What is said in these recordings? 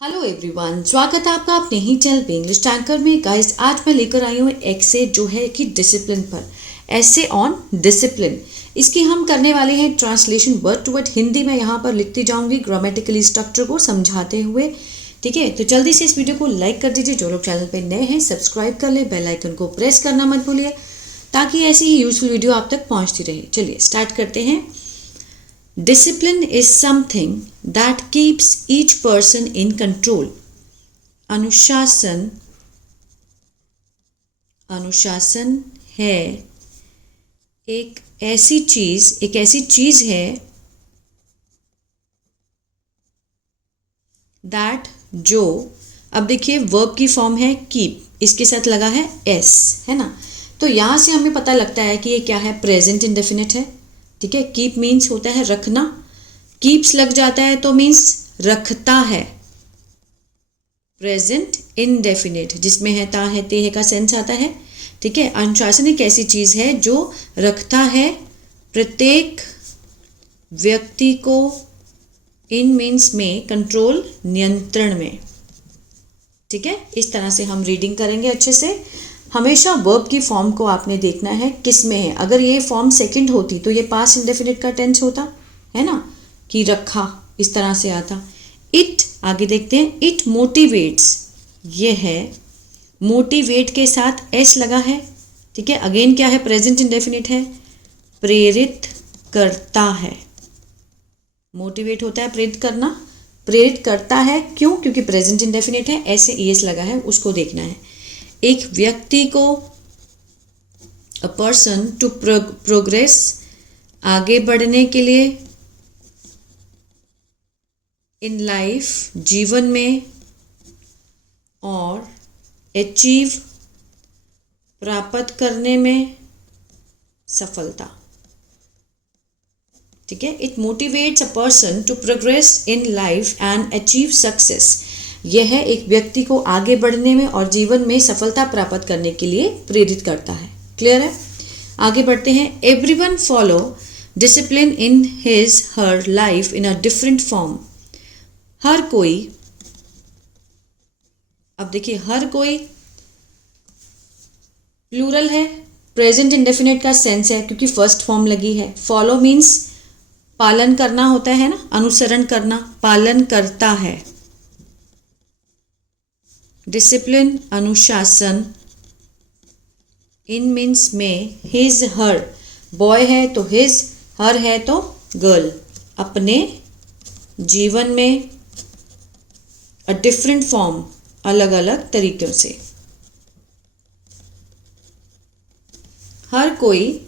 Hello everyone, स्वागत है आपका अपने ही चैनल पे इंग्लिश टैंकर में। गाइस, आज मैं लेकर आई हूँ ऐसे जो है कि डिसिप्लिन पर, ऐसे ऑन डिसिप्लिन। इसकी हम करने वाले हैं translation word to word. Hindi में यहाँ पर लिखती जाऊंगी ग्रामेटिकली स्ट्रक्चर को समझाते हुए। ठीक है, तो जल्दी से इस वीडियो को लाइक कर दीजिए। जो लोग चैनल पर नए हैं सब्सक्राइब कर ले, बेल आइकन को प्रेस करना मत भूलिए ताकि ऐसी ही यूजफुल वीडियो आप तक पहुँचती रहे। चलिए स्टार्ट करते हैं। Discipline is something that keeps each person in control. अनुशासन है एक ऐसी चीज है that जो, अब देखिए वर्ब की फॉर्म है कीप, इसके साथ लगा है एस, है ना। तो यहाँ से हमें पता लगता है कि ये क्या है, प्रेजेंट इंडेफिनिट है। ठीक है, कीप मीन्स होता है रखना, कीप्स लग जाता है तो मीन्स रखता है। प्रेजेंट इनडेफिनिट जिसमें है ता है ते है का सेंस आता है। ठीक है, अनुशासन एक ऐसी चीज है जो रखता है प्रत्येक व्यक्ति को, इन मीन्स में कंट्रोल, नियंत्रण में। ठीक है, इस तरह से हम रीडिंग करेंगे अच्छे से। हमेशा वर्ब की फॉर्म को आपने देखना है किस में है। अगर ये फॉर्म सेकंड होती तो ये पास्ट इंडेफिनिट का टेंस होता है ना, कि रखा, इस तरह से आता। इट, आगे देखते हैं, इट मोटिवेट्स, ये है मोटिवेट के साथ एस लगा है। ठीक है, अगेन क्या है, प्रेजेंट इंडेफिनिट है, प्रेरित करता है। मोटिवेट होता है प्रेरित करना, प्रेरित करता है। क्यों? क्योंकि प्रेजेंट इंडेफिनिट है, एस से ईएस लगा है, उसको देखना है। एक व्यक्ति को, अ पर्सन, टू प्रोग्रेस, आगे बढ़ने के लिए, इन लाइफ, जीवन में, और अचीव, प्राप्त करने में, सफलता। ठीक है, it motivates a person to progress in life and achieve success. यह एक व्यक्ति को आगे बढ़ने में और जीवन में सफलता प्राप्त करने के लिए प्रेरित करता है। क्लियर है? आगे बढ़ते हैं। Everyone follow discipline in his her life in a different form. हर कोई, अब देखिए हर कोई प्लूरल है, प्रेजेंट इंडेफिनिट का सेंस है क्योंकि फर्स्ट फॉर्म लगी है। फॉलो मीन्स पालन करना होता है ना, अनुसरण करना, पालन करता है। डिसिप्लिन, अनुशासन, इन मीन्स में, हिज हर, बॉय है तो हिज, हर है तो गर्ल, अपने जीवन में, अ डिफरेंट फॉर्म, अलग अलग तरीकों से। हर कोई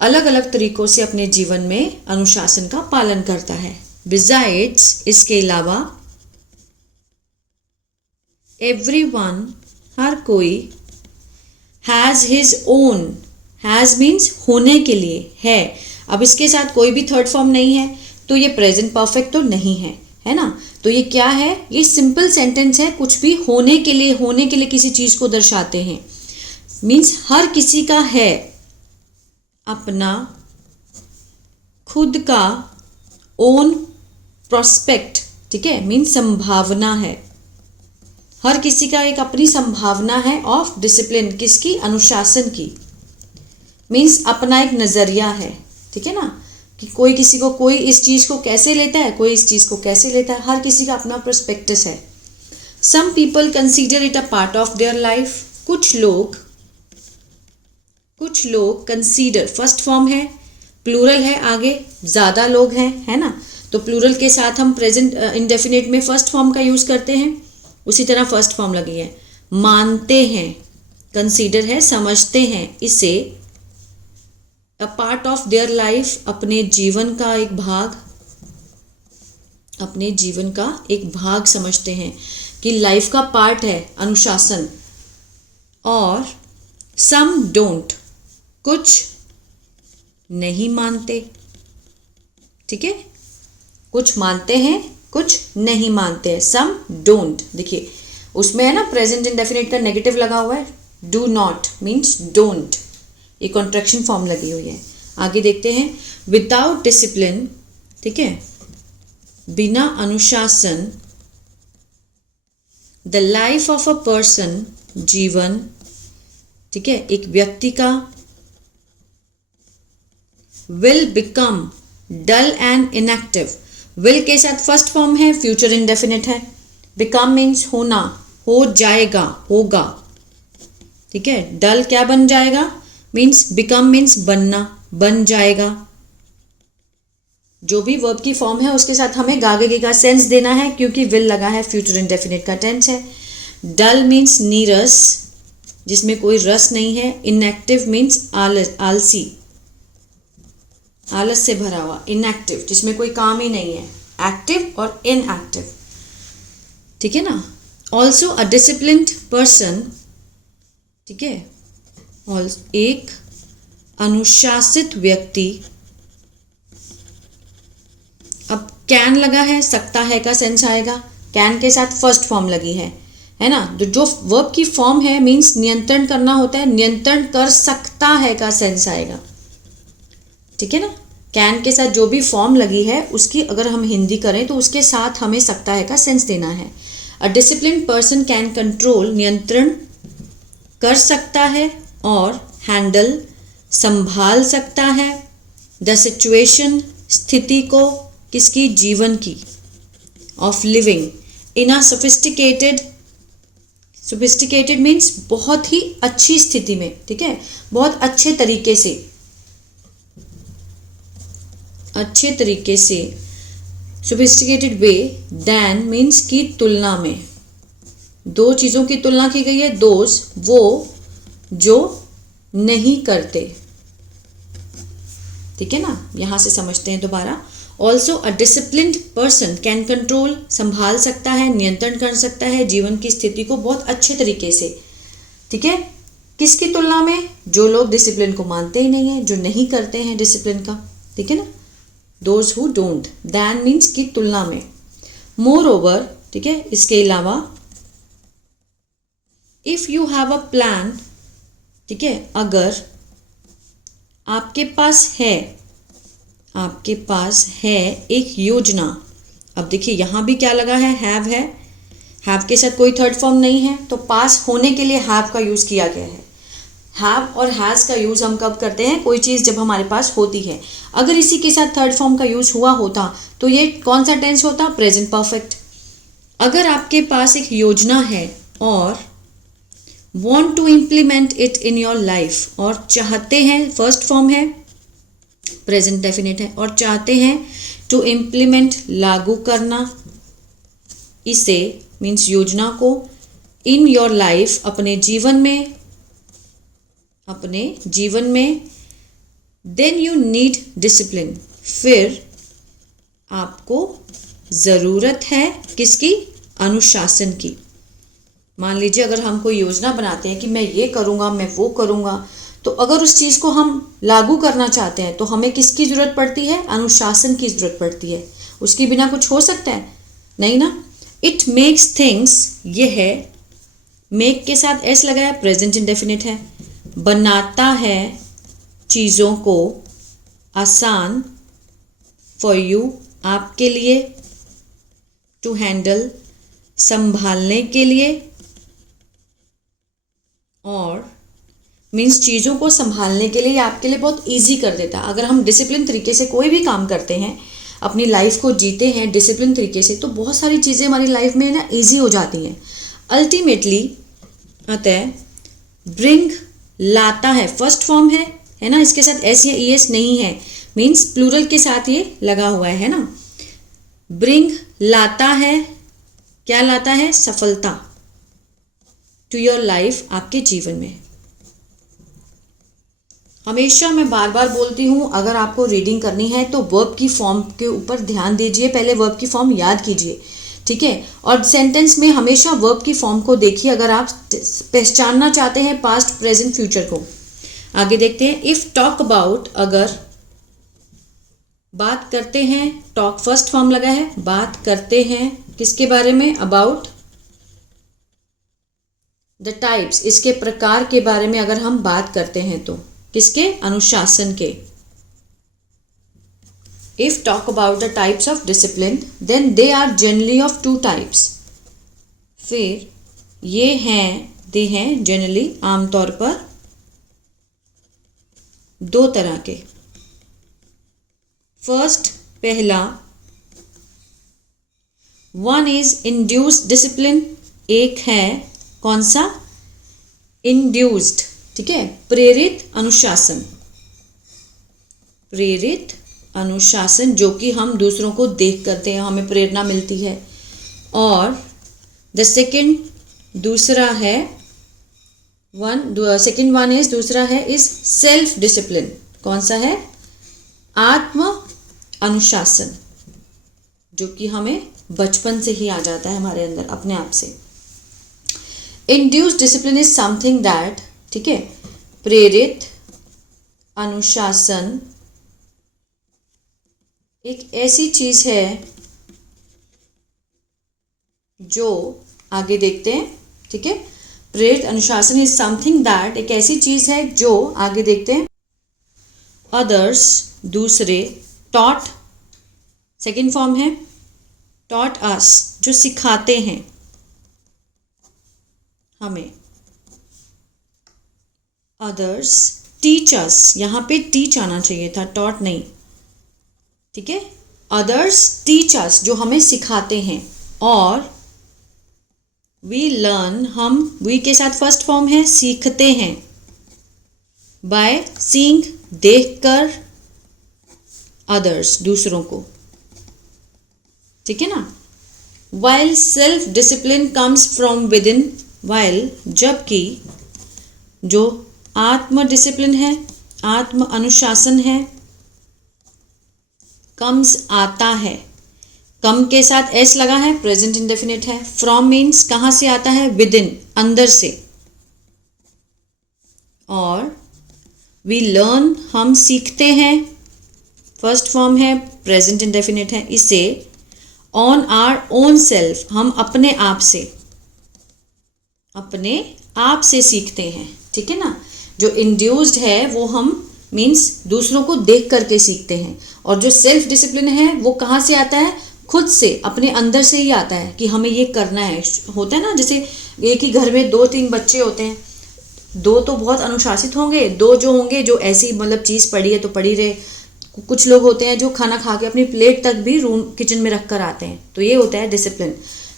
अलग अलग तरीकों से अपने जीवन में अनुशासन का पालन करता है। बिजाइड्स, इसके अलावा, एवरीवन, हर कोई, has his own, has means होने के लिए, है। अब इसके साथ कोई भी थर्ड फॉर्म नहीं है तो ये प्रेजेंट परफेक्ट तो नहीं है, है ना। तो ये क्या है, ये सिंपल सेंटेंस है, कुछ भी होने के लिए किसी चीज को दर्शाते हैं। मीन्स हर किसी का है अपना खुद का, ओन प्रोस्पेक्ट। ठीक है, मीन्स संभावना है, हर किसी का एक अपनी संभावना है ऑफ डिसिप्लिन, किसकी, अनुशासन की। मीन्स अपना एक नजरिया है। ठीक है ना, कि कोई किसी को, कोई इस चीज को कैसे लेता है, कोई इस चीज को कैसे लेता है, हर किसी का अपना पर्सपेक्टिव है। Some people consider it a part of their life. कुछ लोग कंसीडर, फर्स्ट फॉर्म है, प्लूरल है, आगे ज्यादा लोग हैं, है ना। तो प्लूरल के साथ हम प्रेजेंट इंडेफिनिट में फर्स्ट फॉर्म का यूज करते हैं, उसी तरह फर्स्ट फॉर्म लगी है। मानते हैं, कंसीडर है, समझते हैं इसे, अ पार्ट ऑफ देयर लाइफ, अपने जीवन का एक भाग, अपने जीवन का एक भाग समझते हैं कि लाइफ का पार्ट है अनुशासन। और सम डोंट, कुछ नहीं मानते। ठीक है, कुछ मानते हैं, कुछ नहीं मानते हैं। सम डोंट, देखिए उसमें है ना प्रेजेंट इंडेफिनिट का नेगेटिव लगा हुआ है, डू नॉट मीन्स डोंट, ये कॉन्ट्रैक्शन फॉर्म लगी हुई है। आगे देखते हैं। विदाउट डिसिप्लिन, ठीक है, बिना अनुशासन the life of a person, जीवन, ठीक है, एक व्यक्ति का, will become dull and inactive. Will के साथ फर्स्ट फॉर्म है, फ्यूचर इंडेफिनिट है। बिकम मीन्स होना, हो जाएगा, होगा, ठीक है। डल क्या बन जाएगा, मीन्स बिकम मीन्स बनना, बन जाएगा। जो भी वर्ब की फॉर्म है उसके साथ हमें गागे का सेंस देना है, क्योंकि विल लगा है, फ्यूचर इंडेफिनिट का टेंस है। डल मीन्स नीरस, जिसमें कोई रस नहीं है। इनएक्टिव मीन्स आलसी, आलस से भरा हुआ। इनएक्टिव जिसमें कोई काम ही नहीं है। एक्टिव और इनएक्टिव, ठीक है ना। ऑल्सो अ डिसिप्लिन्ड पर्सन, ठीक है, एक अनुशासित व्यक्ति। अब कैन लगा है, सकता है का सेंस आएगा। कैन के साथ फर्स्ट फॉर्म लगी है ना। तो जो वर्ब की फॉर्म है मीन्स नियंत्रण करना होता है, नियंत्रण कर सकता है का सेंस आएगा, ठीक है ना। कैन के साथ जो भी फॉर्म लगी है उसकी अगर हम हिंदी करें तो उसके साथ हमें सकता है का सेंस देना है। अ डिसिप्लिन्ड पर्सन कैन कंट्रोल, नियंत्रण कर सकता है, और हैंडल, संभाल सकता है। द सिचुएशन, स्थिति को, किसकी, जीवन की। Of living in a sophisticated, sophisticated means बहुत ही अच्छी स्थिति में, ठीक है, बहुत अच्छे तरीके से, अच्छे तरीके से। सोफिस्टिकेटेड वे, दैन मीन्स की तुलना में। दो चीज़ों की तुलना की गई है, दोज वो जो नहीं करते, ठीक है ना। यहां से समझते हैं दोबारा। Also a disciplined person can control, संभाल सकता है, नियंत्रण कर सकता है जीवन की स्थिति को बहुत अच्छे तरीके से, ठीक है। किसकी तुलना में, जो लोग डिसिप्लिन को मानते ही नहीं है, जो नहीं करते हैं डिसिप्लिन का, ठीक है ना। Those who don't, than means की तुलना में। मोर ओवर, ठीक है, इसके अलावा। If you have a plan, ठीक है, अगर आपके पास है, आपके पास है एक योजना। अब देखिए यहां भी क्या लगा है, हैव है। हैव के साथ कोई थर्ड फॉर्म नहीं है, तो पास होने के लिए हैव का यूज किया गया है। हैव और हैज़ का यूज हम कब करते हैं, कोई चीज़ जब हमारे पास होती है। अगर इसी के साथ थर्ड फॉर्म का यूज हुआ होता तो ये कौन सा टेंस होता, प्रेजेंट परफेक्ट। अगर आपके पास एक योजना है और want to implement it in your life, और चाहते हैं, फर्स्ट फॉर्म है, प्रेजेंट डेफिनेट है, और चाहते हैं to implement, लागू करना, इसे मीन्स योजना को, in your life, अपने जीवन में, अपने जीवन में, then you need discipline, फिर आपको ज़रूरत है किसकी, अनुशासन की। मान लीजिए अगर हम कोई योजना बनाते हैं कि मैं ये करूँगा, मैं वो करूँगा, तो अगर उस चीज़ को हम लागू करना चाहते हैं तो हमें किसकी ज़रूरत पड़ती है, अनुशासन की ज़रूरत पड़ती है। उसके बिना कुछ हो सकता है, नहीं ना। इट मेक्स थिंग्स, ये है, मेक के साथ एस लगा है, प्रेजेंट इंडेफिनिट है। बनाता है चीज़ों को आसान, फॉर यू, आपके लिए। टू हैंडल, संभालने के लिए, और मीन्स चीज़ों को संभालने के लिए आपके लिए बहुत इजी कर देता है। अगर हम डिसिप्लिन तरीके से कोई भी काम करते हैं, अपनी लाइफ को जीते हैं डिसिप्लिन तरीके से, तो बहुत सारी चीज़ें हमारी लाइफ में ना इजी हो जाती हैं अल्टीमेटली। अतः ब्रिंग, लाता है, फर्स्ट फॉर्म है ना, इसके साथ एस या ई एस नहीं है, मीन्स प्लूरल के साथ ये लगा हुआ है ना। ब्रिंग लाता है, क्या लाता है, सफलता, टू योर लाइफ, आपके जीवन में। हमेशा मैं बार बार बोलती हूँ, अगर आपको रीडिंग करनी है तो वर्ब की फॉर्म के ऊपर ध्यान दीजिए, पहले वर्ब की फॉर्म याद कीजिए, ठीक है। और सेंटेंस में हमेशा वर्ब की फॉर्म को देखिए अगर आप पहचानना चाहते हैं पास्ट, प्रेजेंट, फ्यूचर को। आगे देखते हैं। इफ टॉक अबाउट, अगर बात करते हैं, टॉक फर्स्ट फॉर्म लगा है, बात करते हैं किसके बारे में, अबाउट। द टाइप्स, इसके प्रकार के बारे में अगर हम बात करते हैं तो किसके, अनुशासन के। If talk about the types of discipline, then they are generally of two types, फिर ये हैं जनरली आमतौर पर दो तरह के। फर्स्ट, पहला, वन इज इंड्यूस्ड डिसिप्लिन, एक है कौन सा, इंड्यूस्ड, ठीक है, प्रेरित अनुशासन, प्रेरित अनुशासन जो कि हम दूसरों को देख करते हैं, हमें प्रेरणा मिलती है। और द सेकेंड, दूसरा है सेकेंड वन इज, दूसरा है इज सेल्फ डिसिप्लिन, कौन सा है, आत्म अनुशासन, जो कि हमें बचपन से ही आ जाता है हमारे अंदर अपने आप से। Induced discipline is something that, ठीक है, प्रेरित अनुशासन एक ऐसी चीज है जो, आगे देखते हैं, ठीक है, प्रेरित अनुशासन इज समथिंग दैट, एक ऐसी चीज है जो, आगे देखते हैं, अदर्स, दूसरे, टॉट, सेकेंड फॉर्म है टॉट अस, जो सिखाते हैं हमें, अदर्स टीच अस, यहां पे टीच आना चाहिए था, टॉट नहीं, ठीक है, अदर्स टीच अस, जो हमें सिखाते हैं। और वी लर्न, हम, वी के साथ फर्स्ट फॉर्म है सीखते हैं, बाय सीइंग, देखकर, अदर्स, दूसरों को, ठीक है ना। While self discipline comes from with in, while, जबकि जो आत्म डिसिप्लिन है, आत्म अनुशासन है, कम्स आता है, कम के साथ एस लगा है, प्रेजेंट इंडेफिनिट है। फ्रॉम मीन्स कहाँ से आता है, विद इन, अंदर से। और वी लर्न, हम सीखते हैं, फर्स्ट फॉर्म है, प्रेजेंट इंडेफिनिट है, इसे ऑन आवर ओन सेल्फ, हम अपने आप से, अपने आप से सीखते हैं, ठीक है ना। जो इंड्यूस्ड है वो हम मीन्स दूसरों को देख करके सीखते हैं, और जो सेल्फ डिसिप्लिन है वो कहाँ से आता है, खुद से, अपने अंदर से ही आता है कि हमें ये करना है। होता है ना, जैसे एक ही घर में 2-3 बच्चे होते हैं, दो तो बहुत अनुशासित होंगे, दो जो होंगे जो ऐसी मतलब चीज़ पड़ी है तो पड़ी रहे। कुछ लोग होते हैं जो खाना खा के अपनी प्लेट तक भी रूम किचन में रख कर आते हैं, तो ये होता है डिसिप्लिन,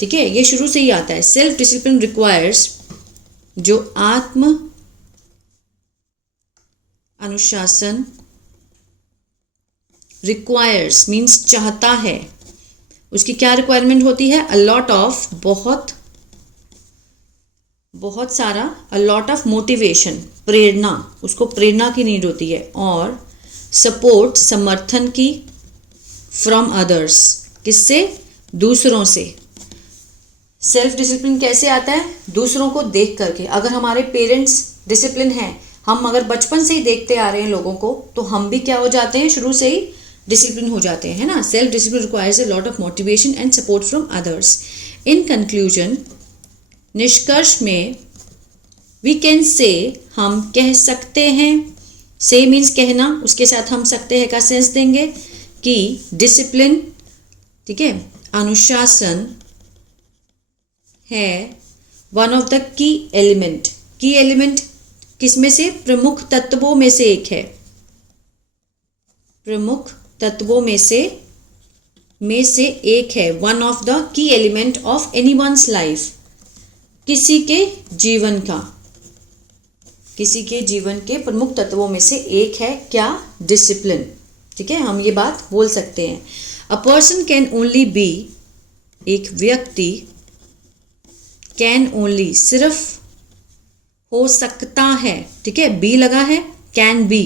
ठीक है, ये शुरू से ही आता है। सेल्फ डिसिप्लिन रिक्वायर्स, जो आत्म अनुशासन, रिक्वायर्स मीन्स चाहता है, उसकी क्या रिक्वायरमेंट होती है, अ लॉट ऑफ, बहुत सारा, अ लॉट ऑफ मोटिवेशन, प्रेरणा, उसको प्रेरणा की नीड होती है, और सपोर्ट, समर्थन की, फ्रॉम अदर्स, किससे, दूसरों से। सेल्फ डिसिप्लिन कैसे आता है, दूसरों को देख करके। अगर हमारे पेरेंट्स डिसिप्लिन हैं, हम अगर बचपन से ही देखते आ रहे हैं लोगों को, तो हम भी क्या हो जाते हैं, शुरू से ही डिसिप्लिन हो जाते हैं, है ना। Self discipline requires a lot of motivation and support from others. In conclusion, निष्कर्ष में, वी कैन से, हम कह सकते हैं, से मीन्स कहना, उसके साथ हम सकते हैं का सेंस देंगे, कि डिसिप्लिन, ठीक है, अनुशासन है one of the key element, की एलिमेंट किसमें से, प्रमुख तत्वों में से एक है, प्रमुख तत्वों में से एक है, one of the key element of anyone's life, किसी के जीवन का, किसी के जीवन के प्रमुख तत्वों में से एक है क्या, डिसिप्लिन, ठीक है, हम ये बात बोल सकते हैं। A person can only be, एक व्यक्ति, कैन ओनली, सिर्फ हो सकता है, ठीक है, बी लगा है, कैन बी,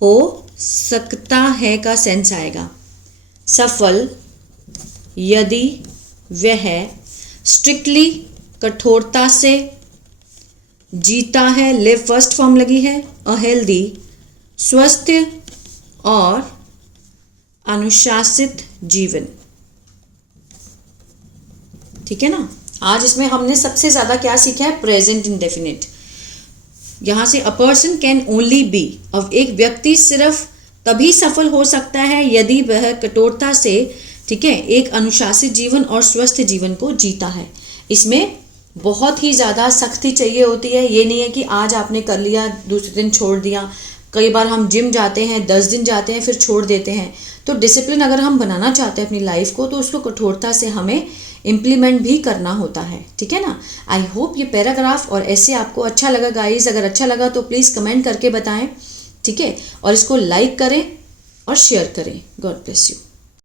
हो सकता है का सेंस आएगा। सफल यदि वह स्ट्रिक्टली, कठोरता से, जीता है, लिव फर्स्ट फॉर्म लगी है, अहेल्दी, स्वस्थ और अनुशासित जीवन, ठीक है ना। आज इसमें हमने सबसे ज़्यादा क्या सीखा है, प्रेजेंट इंडेफिनिट। यहाँ से a person can only be, अब एक व्यक्ति सिर्फ तभी सफल हो सकता है यदि वह कठोरता से, ठीक है, एक अनुशासित जीवन और स्वस्थ जीवन को जीता है। इसमें बहुत ही ज़्यादा सख्ती चाहिए होती है। ये नहीं है कि आज आपने कर लिया दूसरे दिन छोड़ दिया। कई बार हम जिम जाते हैं, 10 दिन जाते हैं, फिर छोड़ देते हैं। तो डिसिप्लिन अगर हम बनाना चाहते हैं अपनी लाइफ को, तो उसको कठोरता से हमें इम्प्लीमेंट भी करना होता है, ठीक है ना। आई होप ये पैराग्राफ और ऐसे आपको अच्छा लगा गाइज। अगर अच्छा लगा तो प्लीज़ कमेंट करके बताएं, ठीक है, और इसको लाइक करें और शेयर करें। God bless you.